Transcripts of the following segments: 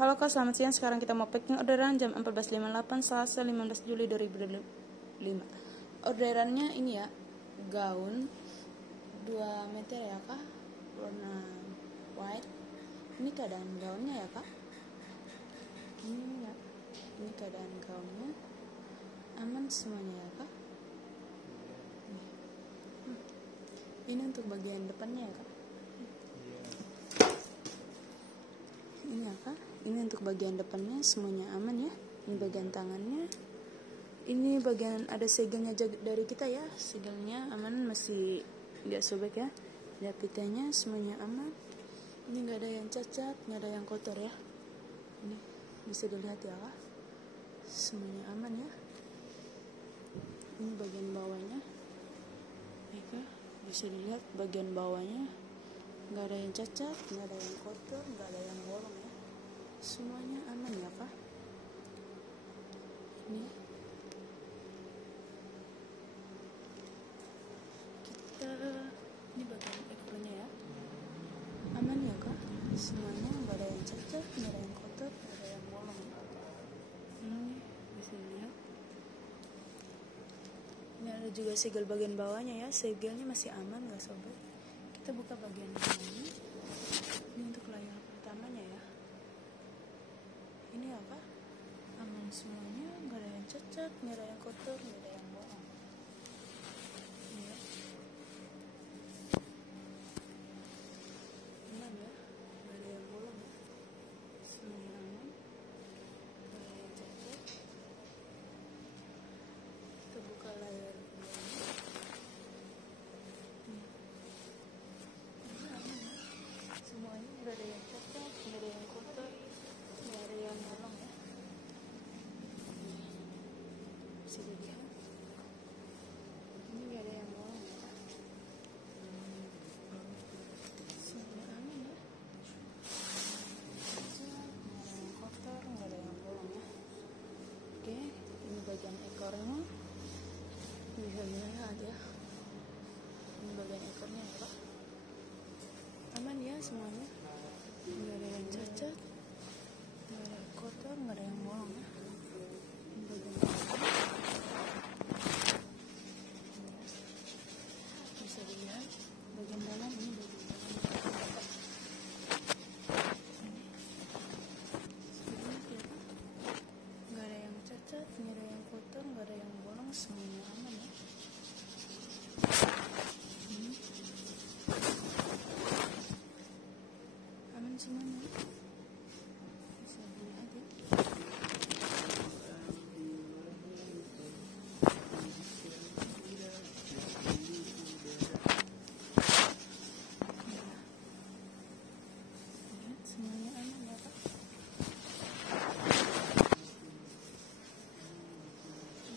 Halo Kak, selamat siang. Sekarang kita mau packing orderan jam 14.58 Selasa 15 Juli 2005. Orderannya ini ya, gaun 2 meter ya Kak, warna white. Ini keadaan gaunnya ya Kak. Ini ya, ini keadaan gaunnya. Aman semuanya ya Kak. Ini untuk bagian depannya ya Kak. Ini ya Kak. Ini untuk bagian depannya semuanya aman ya. Ini bagian tangannya. Ini bagian ada segelnya dari kita ya. Segelnya aman, masih nggak sobek ya. Japitannya semuanya aman. Ini nggak ada yang cacat, nggak ada yang kotor ya. Ini bisa dilihat ya Kak. Semuanya aman ya. Ini bagian bawahnya. Ya Kak, bisa dilihat bagian bawahnya. Nggak ada yang cacat, nggak ada yang kotor, nggak ada yang bolong ya. Semuanya aman ya Kak. Ini ini bagian ekornya ya. Aman ya Kak. Semuanya nggak ada yang cacat, nggak ada yang kotor, nggak ada yang bolong. Ini bisa dilihat. Ini ada juga segel bagian bawahnya ya. Segelnya masih aman, nggak sobek. Kita buka bagian ini. Ini untuk layar pertamanya ya. Ini apa? Aman semuanya, nggak ada yang cacat, nggak ada yang kotor, nggak ada yang bohong. Ini ya. Aman ya, nggak ada yang bolong ya. Semuanya aman, nggak ada yang cacat. Kita buka layar bawahnya. Ini aman ya. Semuanya nggak ada yang cacat, nggak ada yang kotor, nggak ada yang bolong ya. Bisa dilihat. Ini nggak ada yang bolong ya. Semuanya aman ya. Nggak ada yang kotor, nggak ada yang bolong ya. Oke, ini bagian ekornya. Bisa dilihat ya. Ini bagian ekornya ya Pak. Aman ya semuanya. Nggak ada yang cacat, nggak ada yang kotor, nggak ada yang bolong ya. Ini bagian ekornya. Bisa dilihat bagian dalam, ini bagian dalam. Nggak ada yang cacat, nggak ada yang kotor, nggak ada yang bolong, semuanya aman ya. Aman semuanya. Bisa dilihat ya. Lihat semuanya aman ya Pak.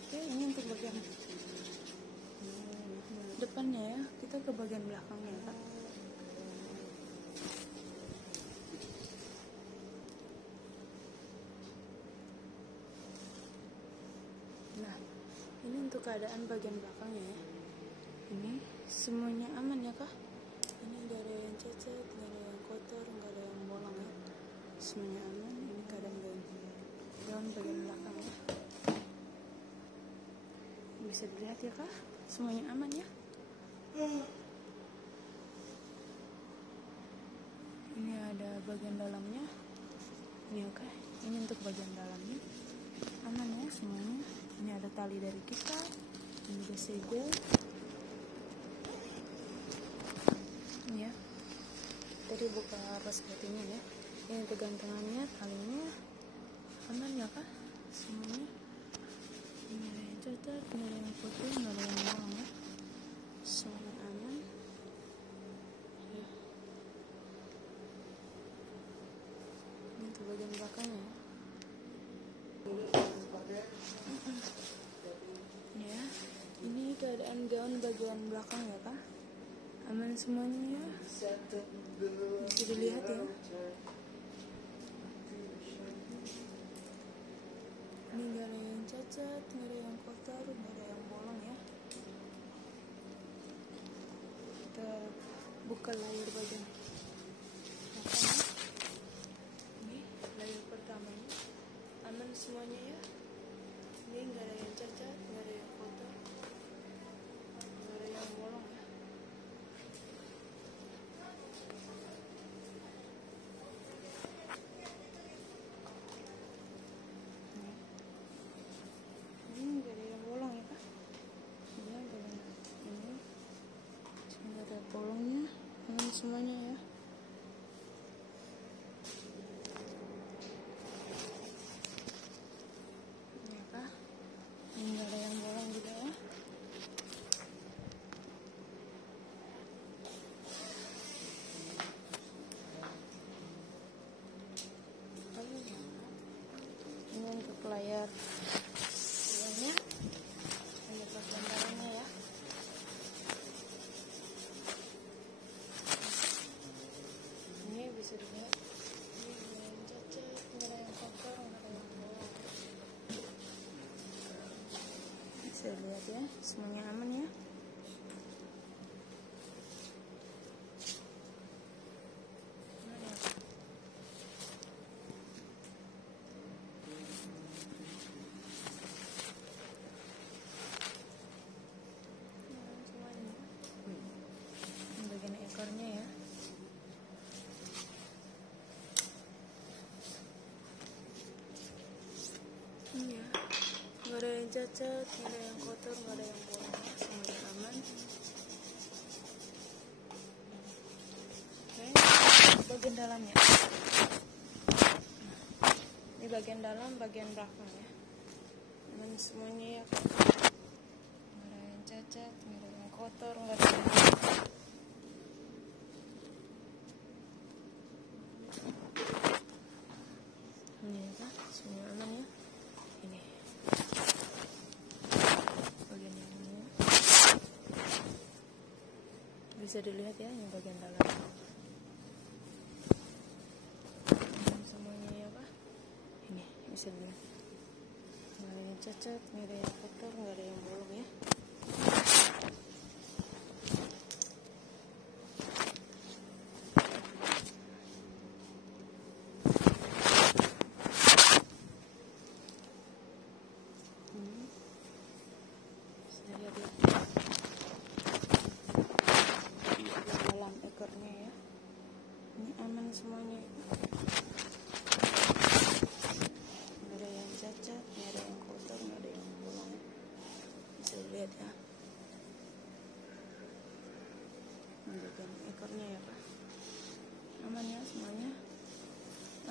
Oke, ini untuk bagian depannya ya. Kita ke bagian belakangnya ya Pak. Nah, ini untuk keadaan bagian belakangnya ya. Ini semuanya aman ya Kak. Ini nggak ada yang cacat, nggak ada yang kotor, nggak ada yang bolong ya. Semuanya aman. Ini keadaan gaun bagian belakang ya. Bisa dilihat ya Kak. Semuanya aman ya. Ini ada bagian dalamnya. Ini oke. Ini untuk bagian dalamnya. Aman ya semuanya. Ini ada tali dari kita. Ini juga segel. Ini ya. Tadi buka pas batunya ya. Ini untuk gantungannya, talinya. Aman ya Kak. Semuanya. Ini ada yang cacat, ini ada yang kotor, nggak ada yang bolong ya. Semuanya aman. Ya. Ini untuk bagian belakangnya ya. Ya, ini keadaan gaun bagian belakang ya Kak. Aman semuanya ya. Bisa dilihat ya. Ini nggak ada yang cacat, nggak ada yang kotor, nggak ada yang bolong ya. Kita buka layar bagian belakang. Ini layar aman semuanya ya. Ini nggak ada yang cacat, nggak ada yang kotor, nggak ada yang bolong ya. Ini nggak ada yang bolong ya Kak. Ini bolong ini, nggak ada bolongnya, aman semuanya ya. Nggak ada yang bolong juga ya. Ini untuk layar layarnya, ini bagian dalamnya ya. Ini bisa dilihat, ini nggak ada yang cacat, nggak ada yang kotor, nggak ada yang bolong. Bisa lihat ya, semuanya aman ya. Ini bagian ekornya ya. Iya, nggak ada yang cacat, nggak ada yang kotor, nggak ada yang bolong, semuanya aman. Oke, bagian dalamnya. Ini bagian dalam, bagian belakang ya. Aman semuanya ya. Nggak ada yang cacat, nggak ada yang kotor, nggak ada yang ini ya, semuanya aman ya. Ini bagian ini bisa dilihat ya, yang bagian dalam. Dan semuanya ya Pak, ini bisa dilihat, nggak ada yang cacat, nggak ada yang kotor, nggak ada yang bolong ya. Dalam ekornya ya, ini aman semuanya, nggak ada yang cacat, nggak ada yang kotor, nggak ada yang bolong, bisa lihat ya. Ini bagian ekornya ya Pak, aman ya semuanya.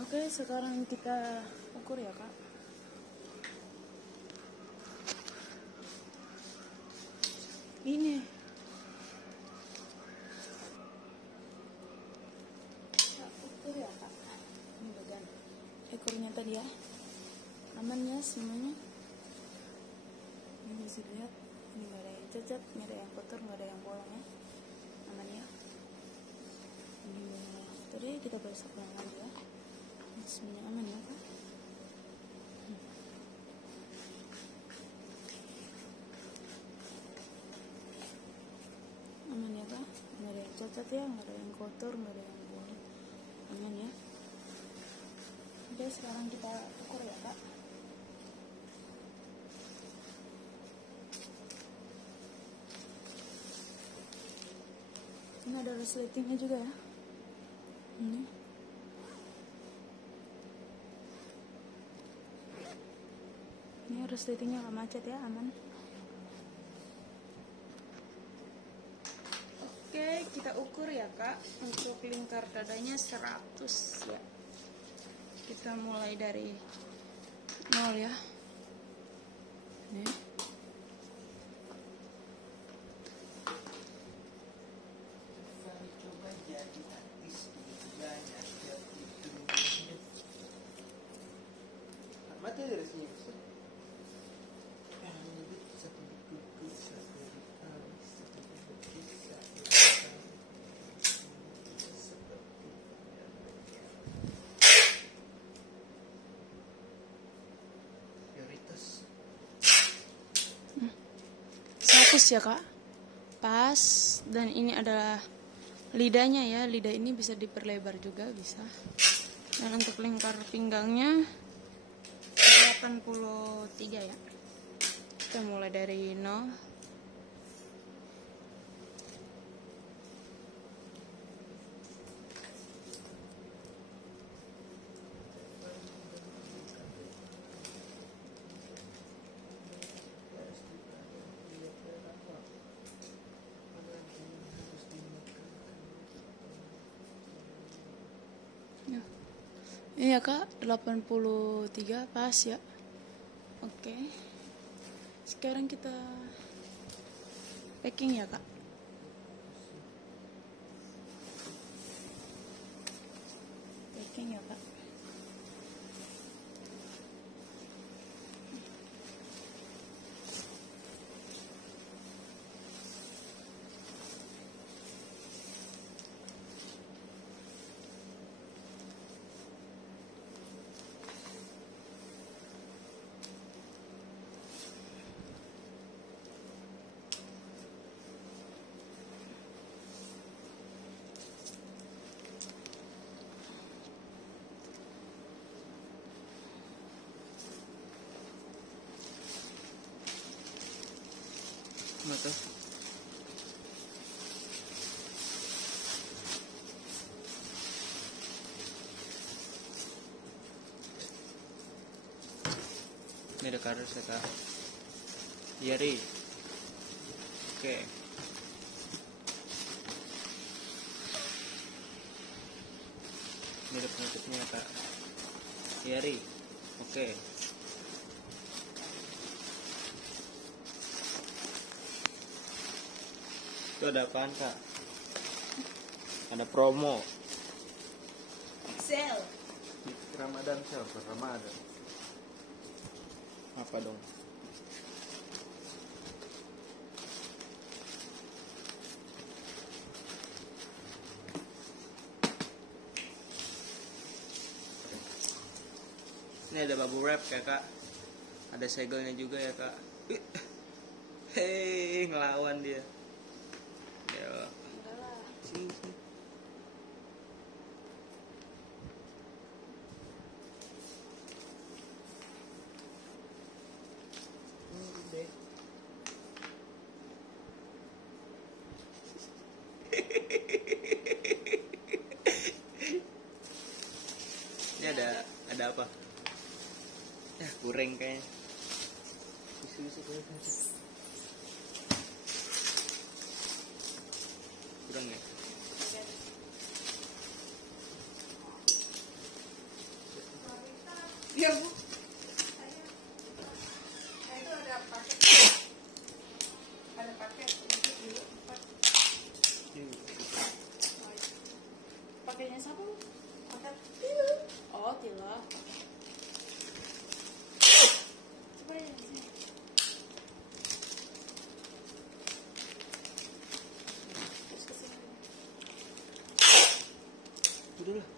Oke, sekarang kita ukur ya Kak. Ini ukur ya Kak. Ini bagian ekornya tadi ya, aman ya semuanya. Ini bisa lihat, ini nggak ada yang cacat, nggak ada yang kotor, nggak ada yang bolong ya, aman ya. Ini tadi kita besok lagi ya. Ini semuanya aman ya Kak. Aman ya Kak, nggak ada yang cacat ya, nggak ada yang kotor, nggak ada yang bolong, aman ya. Oke, sekarang kita ukur ya Kak. Ini ada resletingnya juga ya. Ini resletingnya nggak macet ya, aman. Oke, kita ukur ya Kak. Untuk lingkar dadanya 100 ya. Kita mulai dari 0 ya. Nih. Ya Kak, pas. Dan ini adalah lidahnya ya, lidah ini bisa diperlebar juga bisa. Dan untuk lingkar pinggangnya 80 83 ya. Kita mulai dari 0. Ini ya kak, 83 pas ya. Oke. Sekarang kita packing ya kak. Packing ya kak. Mata. Ini ada kardus ya kak. Yari. Oke. Ini ada penutupnya ya kak. Yari. Oke. Itu ada apaan kak? Ada promo Excel. Ramadan sale per Ramadan. Apa dong? Ini ada bubble wrap ya kak. Ada segelnya juga ya kak. Hei, ngelawan dia. Ya. Sini, sini. Ini ada apa? Ya, goreng kayaknya. Isu-isu kurang ya? Iya bu. Itu ada paket untuk dulu 4. Pakainya siapa? Paket Tila. Oh Tila. Coba ya di sini. Terus kesini. Udah lah.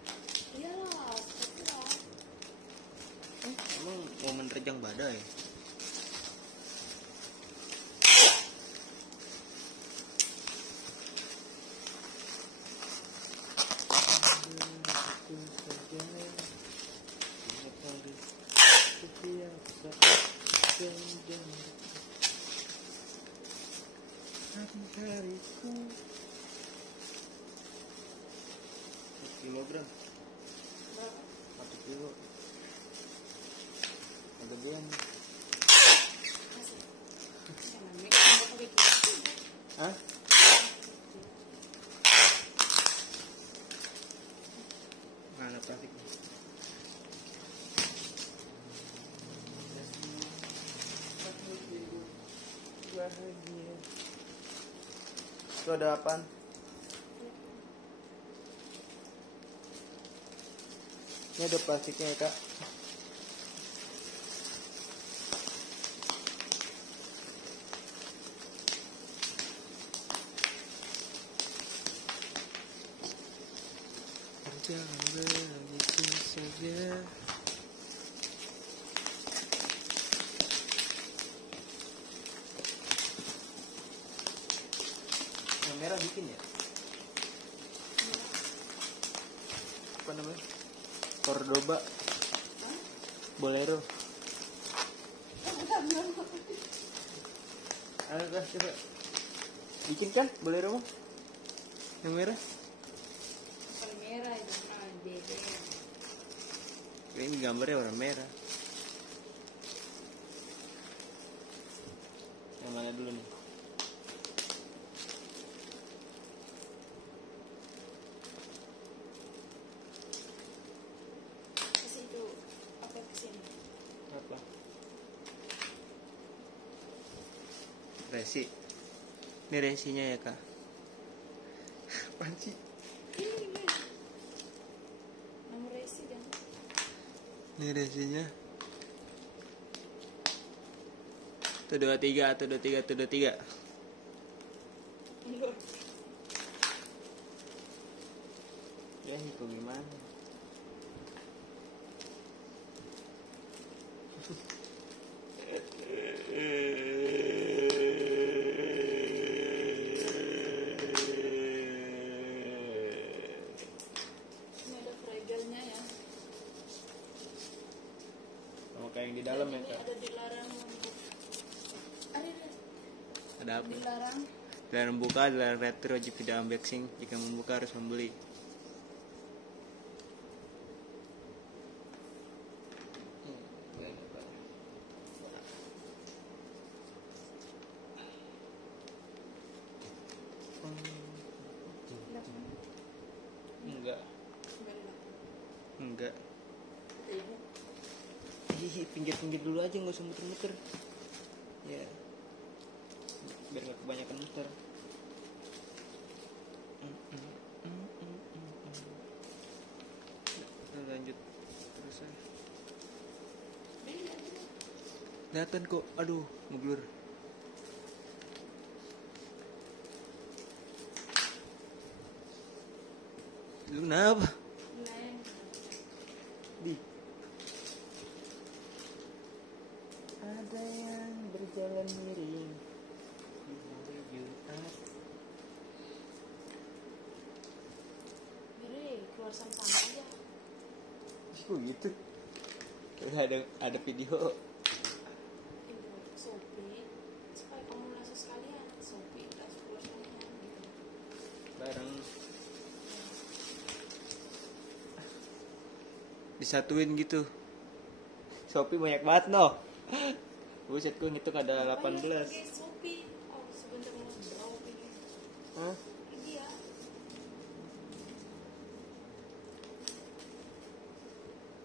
Iyalah, seperti lah. Emang mau menerjang badai? Kilogram Berapa? 1 kilo ada gean. Hah? Mana plastiknya? Bahagia. Itu ada apaan? Ini ada plastiknya ya kak. Jangan begitu saja. Yang merah bikin ya? Apa namanya? Cordoba. Bolero. Ayo dah coba. Bikin kan bolero mah? Yang merah? Bukan merah itu mah dede. Ini gambarnya warna merah. Yang mana dulu nih? Kasih itu apa kesini? Apa? Resi. Ini resinya ya kak. Apaan sih? Ini. Nomor resi kan? Ini resinya. Tuh 23, tuh 23, tuh 23. Mundur. Ya itu gimana? Ini ada fragilnya ya. Oh, kayak yang di dalam ya Ini kak? ada dilarang membuk. Ada. Ada apa? Dilarang. Dilarang membuka, dilarang retro, wajib tidak unboxing. Jika membuka harus membeli. Enggak, enggak. Ih, pinggir-pinggir dulu aja, nggak usah muter-muter. Ya, biar nggak kebanyakan muter. Nah, lanjut terus aja. Kelihatan kok, aduh, ngeblur. Lu kenapa? Di. Ada yang berjalan miring di hari Jumat. Jadi keluar sama-sama aja. Kok gitu? Ada video. Ibu Sopi supaya kamu langsung sekalian. Sopi langsung keluar sekalian gitu. Bareng disatuin gitu. Shopee banyak banget no. Buset, gue ngitung ada 18. Sopi. Oh, sebentar mau berapa ini? Hah? Iya.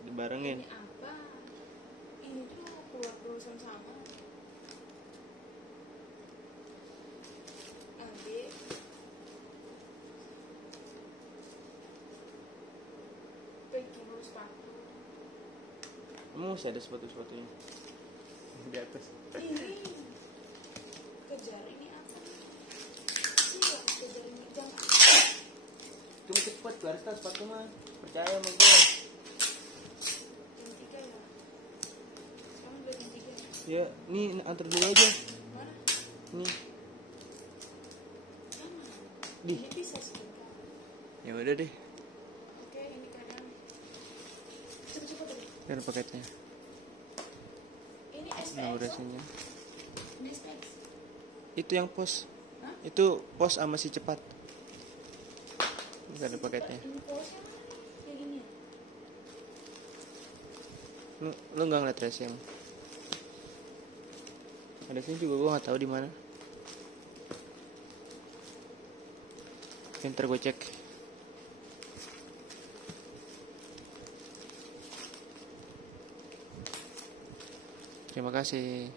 Dibarengin. Ini apa? Ini tuh keluar sama-sama. Nanti packing dulu sepatu. Emang masih ada sepatu-sepatunya di atas. Ini kejar ini apa? Iya, kejar ini jangan. Cuma cepet, garis tas sepatu mah. Percaya sama gue. Yang 3 ya. Sekarang udah yang 3 ya. Ya, nih antar dulu aja. Mana? Nih. Mana? Di. Ini bisa sebentar. Ya udah deh. Oke, ini kadang. Cepet-cepet deh. Dan paketnya. Ini SPS. Inaugurasinya. Ini SPS. Itu yang pos. Hah? Itu pos sama si cepat. Ini ada paketnya. Ini posnya mana? Kayak gini ya? Lu nggak ngeliat racing? Ada sini juga gue nggak tahu di mana. Ntar gue cek. Terima kasih.